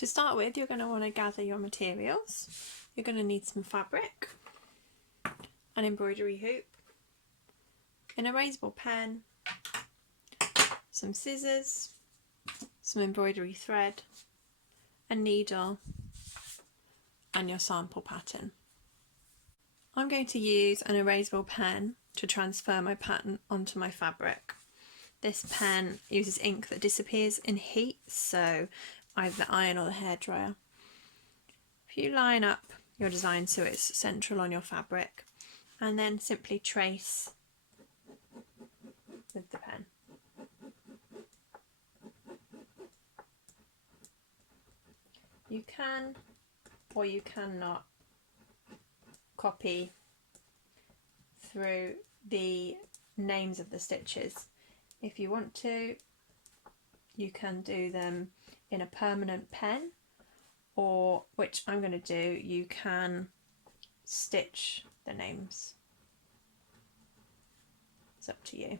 To start with, you're going to want to gather your materials. You're going to need some fabric, an embroidery hoop, an erasable pen, some scissors, some embroidery thread, a needle, and your sample pattern. I'm going to use an erasable pen to transfer my pattern onto my fabric. This pen uses ink that disappears in heat, so either the iron or the hairdryer. If you line up your design so it's central on your fabric, and then simply trace with the pen. You can or you cannot copy through the names of the stitches. If you want to, you can do them in a permanent pen, or, which I'm going to do, you can stitch the names. It's up to you.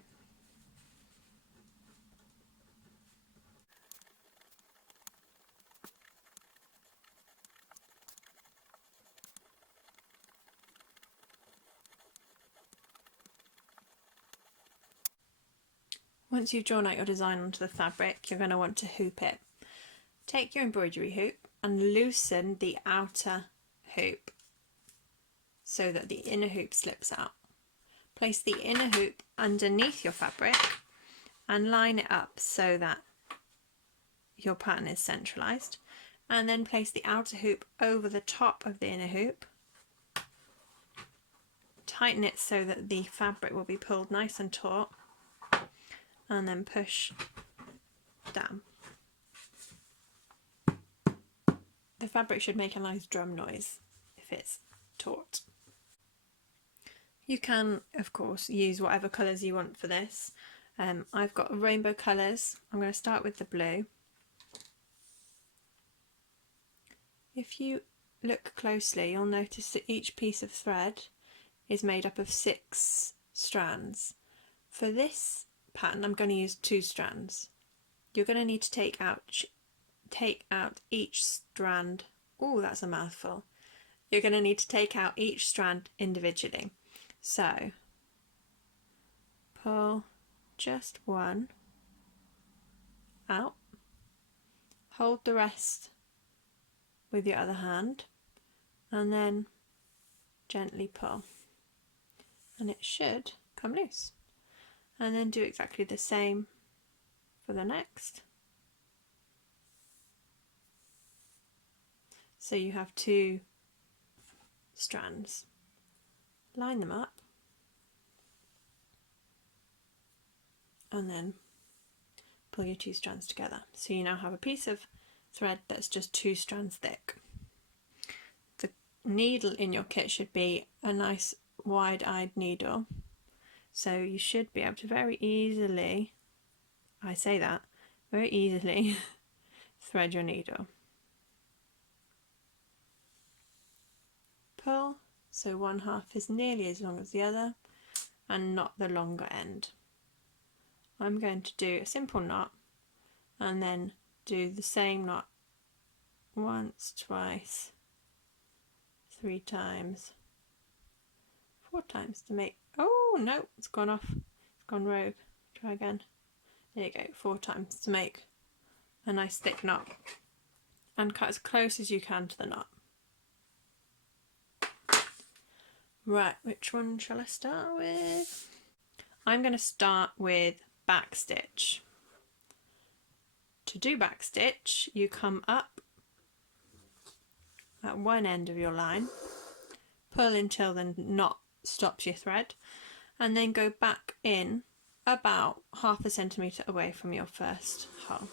Once you've drawn out your design onto the fabric, you're going to want to hoop it. Take your embroidery hoop and loosen the outer hoop so that the inner hoop slips out. Place the inner hoop underneath your fabric and line it up so that your pattern is centralised, and then place the outer hoop over the top of the inner hoop. Tighten it so that the fabric will be pulled nice and taut, and then push down. The fabric should make a nice drum noise if it's taut. You can, of course, use whatever colours you want for this. I've got rainbow colours. I'm going to start with the blue. If you look closely, you'll notice that each piece of thread is made up of 6 strands. For this pattern, I'm going to use 2 strands. You're going to need to take out each strand. Oh, that's a mouthful. You're going to need to take out each strand individually. So pull just one out, hold the rest with your other hand, and then gently pull, and it should come loose. And then do exactly the same for the next. So you have 2 strands. Line them up and then pull your 2 strands together. So you now have a piece of thread that's just 2 strands thick. The needle in your kit should be a nice wide-eyed needle, so you should be able to very easily, I say that, very easily thread your needle. Pull, so one half is nearly as long as the other and not the longer end. I'm going to do a simple knot and then do the same knot once, twice, 3 times, 4 times to make, oh no, it's gone off, it's gone rogue, try again, there you go, 4 times to make a nice thick knot, and cut as close as you can to the knot. Right, which one shall I start with? I'm going to start with back stitch. To do back stitch, you come up at one end of your line, pull until the knot stops your thread, and then go back in about 1/2 centimetre away from your first hole.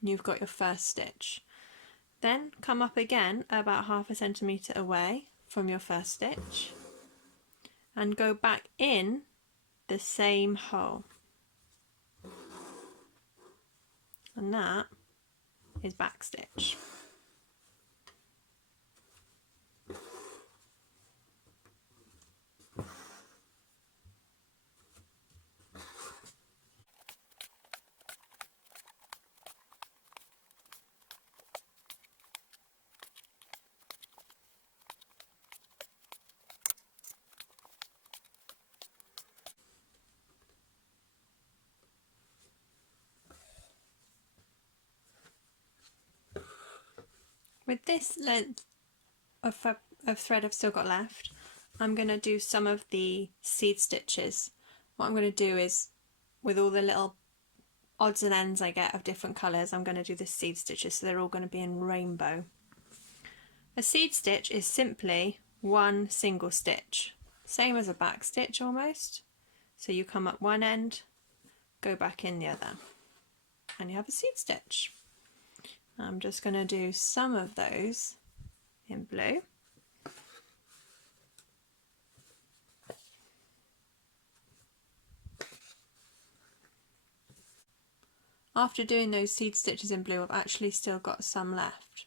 You've got your first stitch. Then come up again about 1/2 centimetre away from your first stitch and go back in the same hole, and that is back stitch. With this length of thread I've still got left, I'm going to do some of the seed stitches. What I'm going to do is, with all the little odds and ends I get of different colours, I'm going to do the seed stitches, so they're all going to be in rainbow. A seed stitch is simply one single stitch, same as a back stitch almost. So you come up one end, go back in the other, and you have a seed stitch. I'm just going to do some of those in blue. After doing those seed stitches in blue, I've actually still got some left.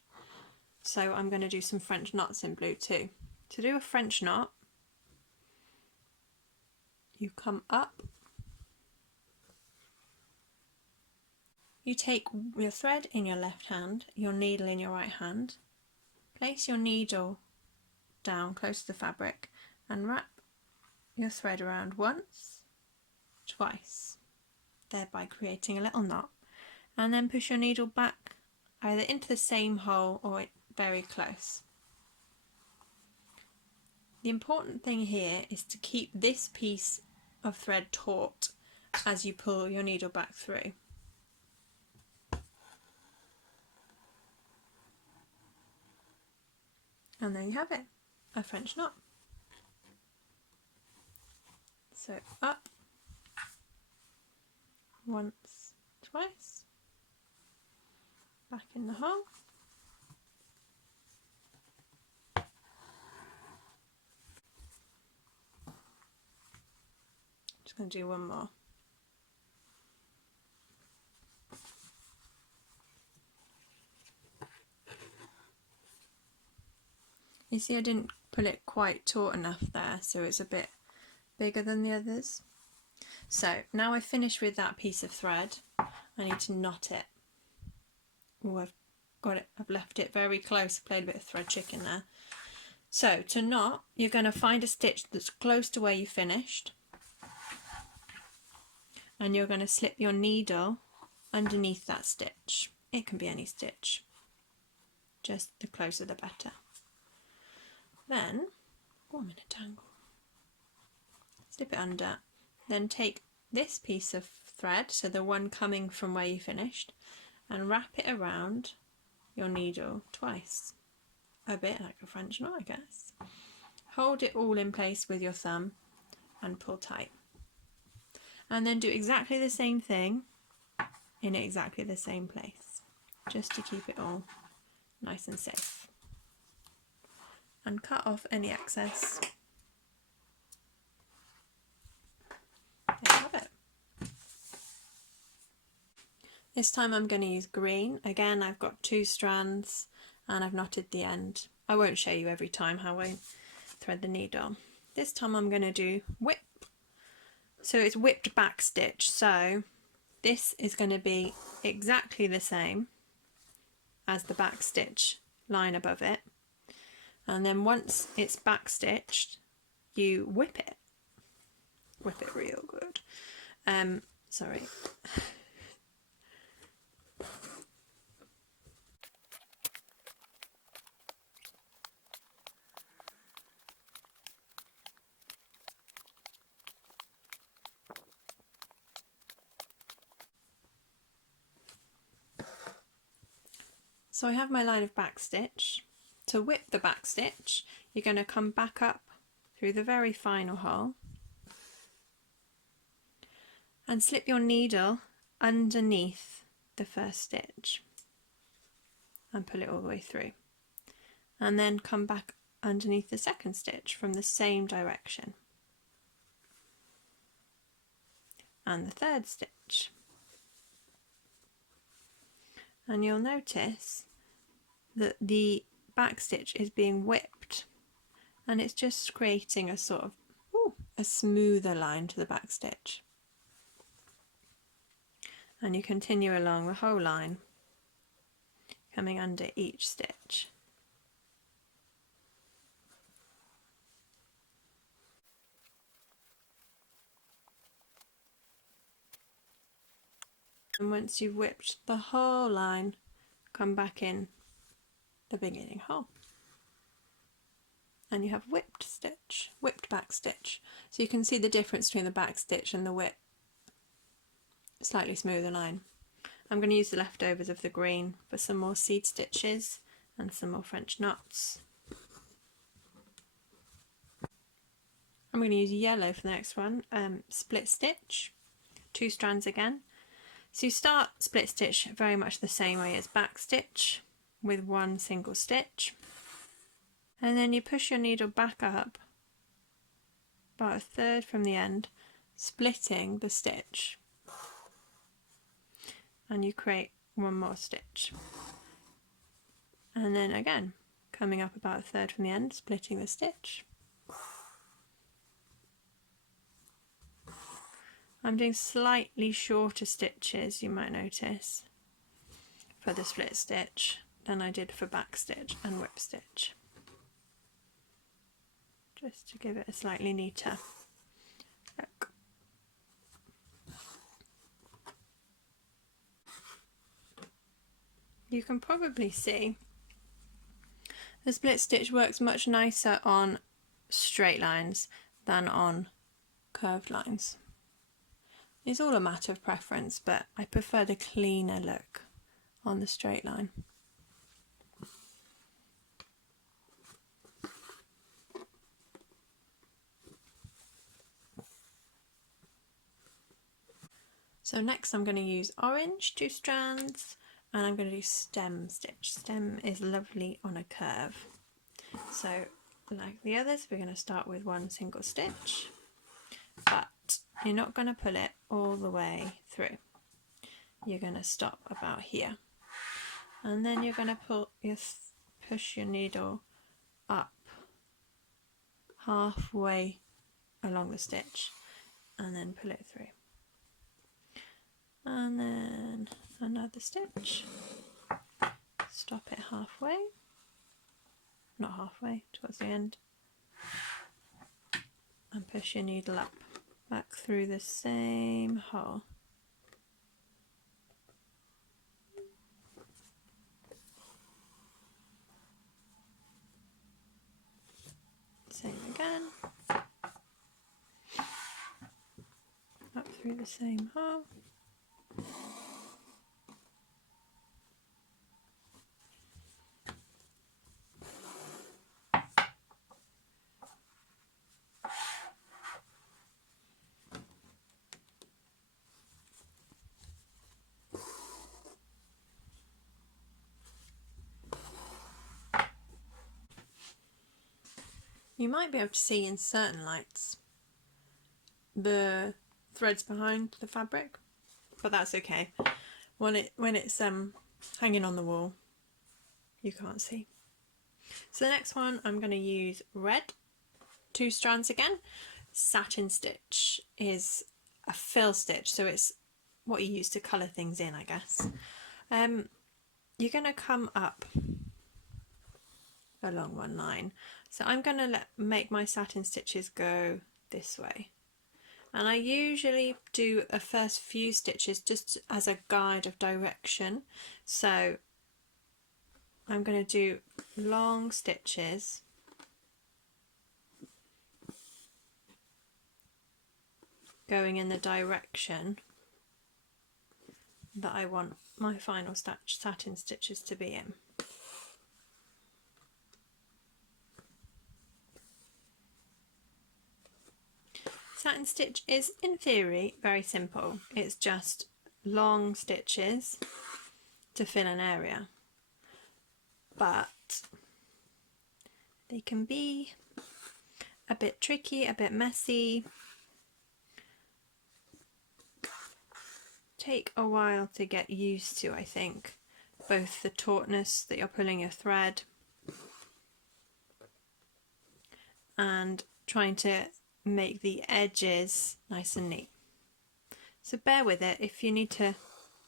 So I'm going to do some French knots in blue too. To do a French knot, you come up, you take your thread in your left hand, your needle in your right hand, place your needle down close to the fabric and wrap your thread around once, twice, thereby creating a little knot, and then push your needle back either into the same hole or very close. The important thing here is to keep this piece of thread taut as you pull your needle back through. And there you have it, a French knot. So up, once, twice, back in the hole, just going to do one more. You see I didn't pull it quite taut enough there, so it's a bit bigger than the others. So now I've finished with that piece of thread, I need to knot it. Oh, I've got it, I've left it very close, I played a bit of thread chicken there. So to knot, you're going to find a stitch that's close to where you finished, and you're going to slip your needle underneath that stitch. It can be any stitch, just the closer the better. Then, oh, I'm in a tangle. Slip it under, then take this piece of thread, so the one coming from where you finished, and wrap it around your needle twice. A bit like a French knot, I guess. Hold it all in place with your thumb and pull tight. And then do exactly the same thing in exactly the same place, just to keep it all nice and safe. And cut off any excess. There you have it. This time I'm going to use green. Again, I've got 2 strands and I've knotted the end. I won't show you every time how I thread the needle. This time I'm going to do whip. So it's whipped back stitch. So this is going to be exactly the same as the back stitch line above it. And then once it's back stitched, you whip it. Whip it real good. Sorry. So I have my line of back stitch. To whip the back stitch, you're going to come back up through the very final hole and slip your needle underneath the first stitch and pull it all the way through, and then come back underneath the second stitch from the same direction, and the third stitch. And you'll notice that the back stitch is being whipped, and it's just creating a sort of a smoother line to the back stitch. And you continue along the whole line, coming under each stitch. And once you've whipped the whole line, come back in the beginning hole. And you have whipped back stitch. So you can see the difference between the back stitch and the whip, slightly smoother line. I'm going to use the leftovers of the green for some more seed stitches and some more French knots. I'm going to use yellow for the next one, split stitch, 2 strands again. So you start split stitch very much the same way as back stitch with 1 single stitch, and then you push your needle back up about 1/3 from the end, splitting the stitch, and you create 1 more stitch, and then again coming up about 1/3 from the end, splitting the stitch. I'm doing slightly shorter stitches, you might notice, for the split stitch than I did for back stitch and whip stitch, just to give it a slightly neater look. You can probably see the split stitch works much nicer on straight lines than on curved lines. It's all a matter of preference, but I prefer the cleaner look on the straight line. So next I'm going to use orange, 2 strands, and I'm going to do stem stitch. Stem is lovely on a curve. So like the others, we're going to start with 1 single stitch, but you're not going to pull it all the way through. You're going to stop about here, and then you're going to push your needle up halfway along the stitch and then pull it through, and then another stitch, stop it halfway, not halfway, towards the end, and push your needle up back through the same hole. Same again, up through the same hole. You might be able to see in certain lights the threads behind the fabric, but that's okay. When it's hanging on the wall, you can't see. So the next one, I'm going to use red, 2 strands again. Satin stitch is a fill stitch, so it's what you use to colour things in, I guess. You're going to come up along 1 line. So I'm going to make my satin stitches go this way. And I usually do a first few stitches just as a guide of direction. So I'm going to do long stitches going in the direction that I want my final satin stitches to be in. Satin stitch is, in theory, very simple. It's just long stitches to fill an area, but they can be a bit tricky, a bit messy, take a while to get used to, I think, both the tautness that you're pulling your thread and trying to make the edges nice and neat. So bear with it. If you need to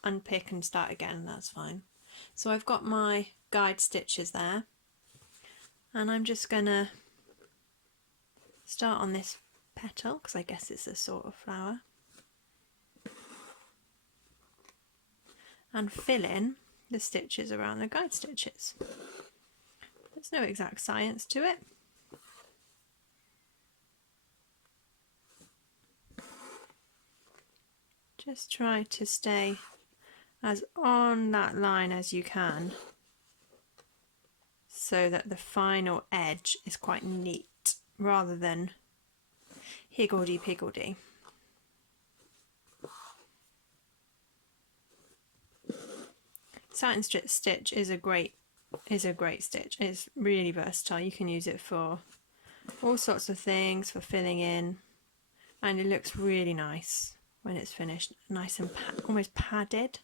unpick and start again, that's fine. So I've got my guide stitches there, and I'm just gonna start on this petal because I guess it's a sort of flower, and fill in the stitches around the guide stitches. There's no exact science to it. Just try to stay as on that line as you can so that the final edge is quite neat rather than higgledy-piggledy. Satin stitch is a great stitch. It's really versatile. You can use it for all sorts of things, for filling in, and it looks really nice when it's finished, nice and almost padded.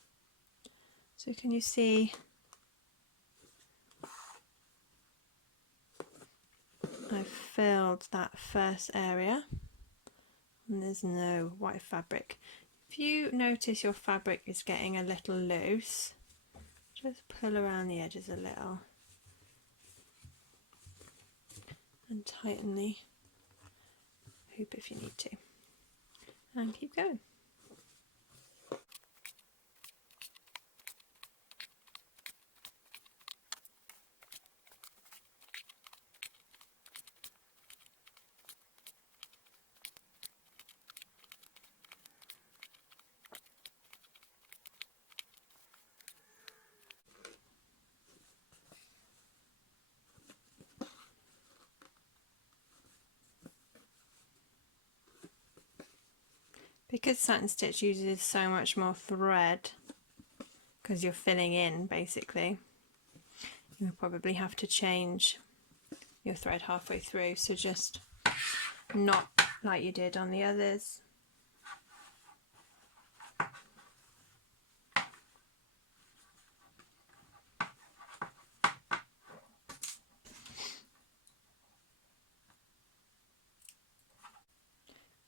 So can you see I've filled that first area and there's no white fabric. If you notice your fabric is getting a little loose, just pull around the edges a little and tighten the hoop if you need to, and keep going. Because satin stitch uses so much more thread, because you're filling in basically, you'll probably have to change your thread halfway through, so just not like you did on the others.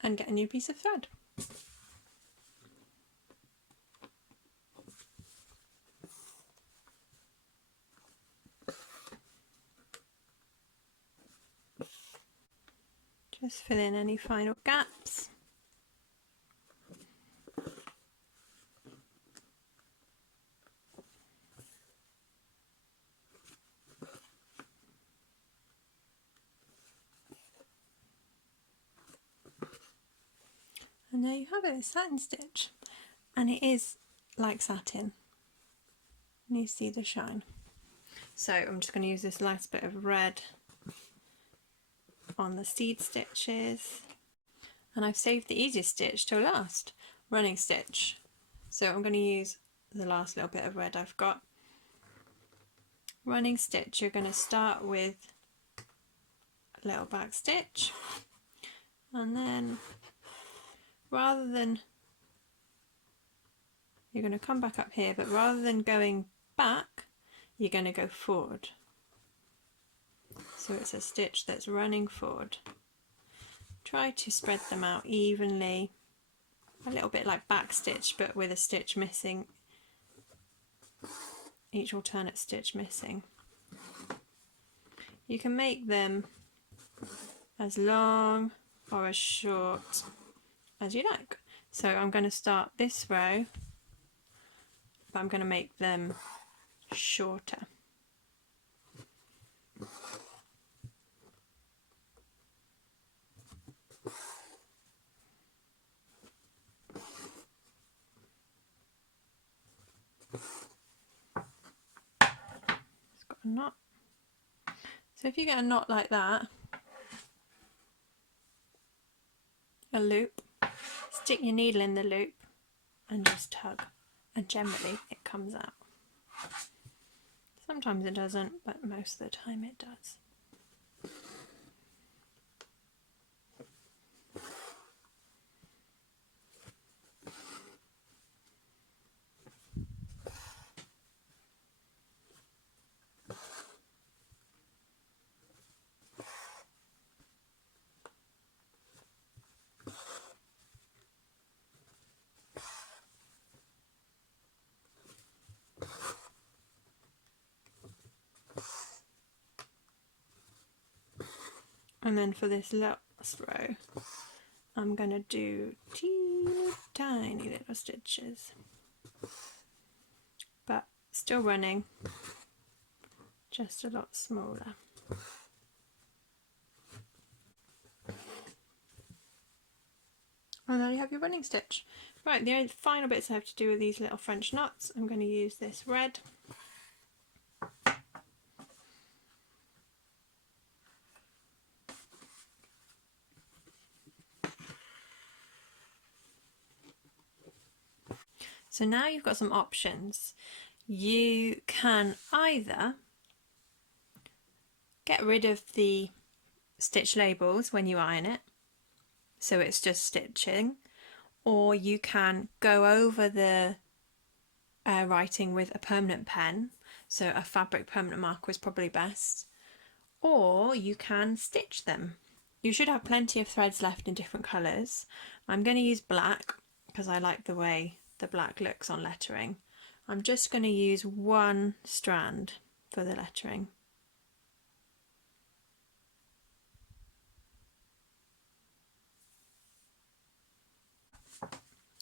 And get a new piece of thread. Just fill in any final gaps. And there you have it, it's satin stitch. And it is like satin. And you see the shine. So I'm just going to use this last bit of red on the seed stitches. And I've saved the easiest stitch till last, running stitch. So I'm going to use the last little bit of red I've got. Running stitch, you're going to start with a little back stitch, and then rather than, you're going to come back up here, but rather than going back, you're going to go forward. So it's a stitch that's running forward. Try to spread them out evenly, a little bit like back stitch, but with a stitch missing, each alternate stitch missing. You can make them as long or as short as you like. So I'm going to start this row, but I'm going to make them shorter. It's got a knot. So if you get a knot like that, a loop, stick your needle in the loop and just tug, and generally it comes out. Sometimes it doesn't, but most of the time it does. And then for this last row, I'm going to do teeny tiny little stitches, but still running, just a lot smaller. And then you have your running stitch. Right, the only final bits I have to do are these little French knots. I'm going to use this red. So now you've got some options. You can either get rid of the stitch labels when you iron it, so it's just stitching, or you can go over the writing with a permanent pen, so a fabric permanent marker is probably best, or you can stitch them. You should have plenty of threads left in different colours. I'm going to use black because I like the way the black looks on lettering. I'm just going to use one strand for the lettering.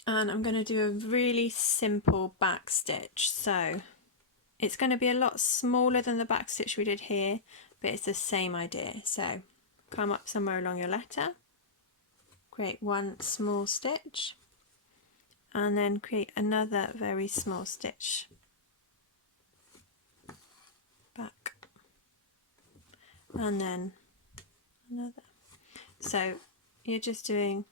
And I'm going to do a really simple back stitch, so it's going to be a lot smaller than the back stitch we did here, but it's the same idea. So come up somewhere along your letter, create one small stitch, and then create another very small stitch back, and then another. So you're just doing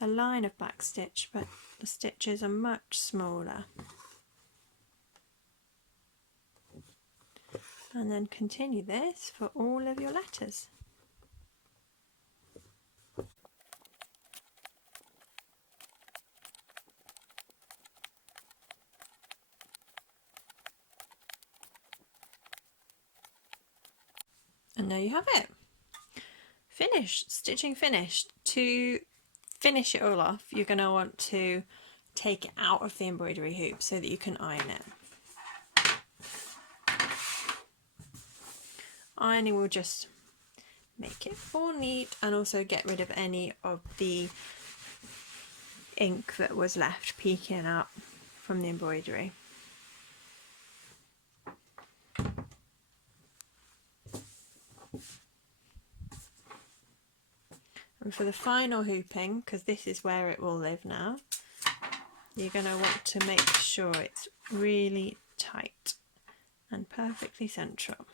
a line of back stitch, but the stitches are much smaller. And then continue this for all of your letters. And there you have it. Finished, stitching finished. To finish it all off, you're going to want to take it out of the embroidery hoop so that you can iron it. Ironing will just make it all neat and also get rid of any of the ink that was left peeking out from the embroidery. And for the final hooping, because this is where it will live now, you're going to want to make sure it's really tight and perfectly central.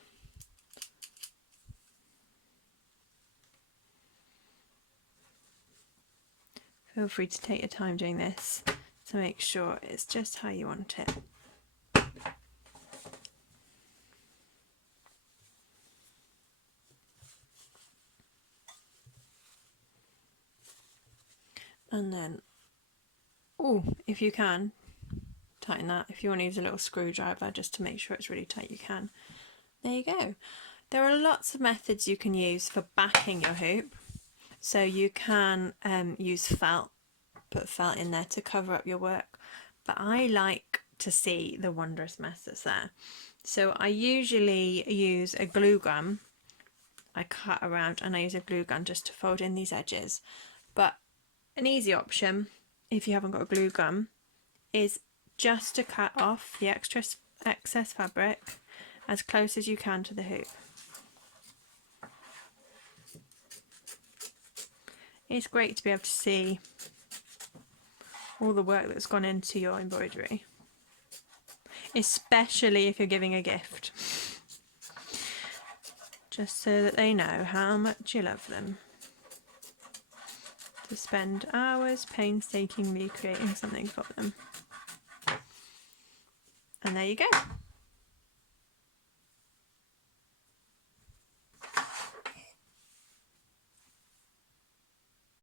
Feel free to take your time doing this to make sure it's just how you want it. And then, if you can, tighten that. If you want to use a little screwdriver just to make sure it's really tight, you can. There you go. There are lots of methods you can use for backing your hoop. So you can use felt, put felt in there to cover up your work. But I like to see the wondrous mess that's there. So I usually use a glue gun. I cut around and I use a glue gun just to fold in these edges. But an easy option, if you haven't got a glue gun, is just to cut off the excess fabric as close as you can to the hoop. It's great to be able to see all the work that's gone into your embroidery, especially if you're giving a gift, just so that they know how much you love them. To spend hours painstakingly creating something for them. And there you go.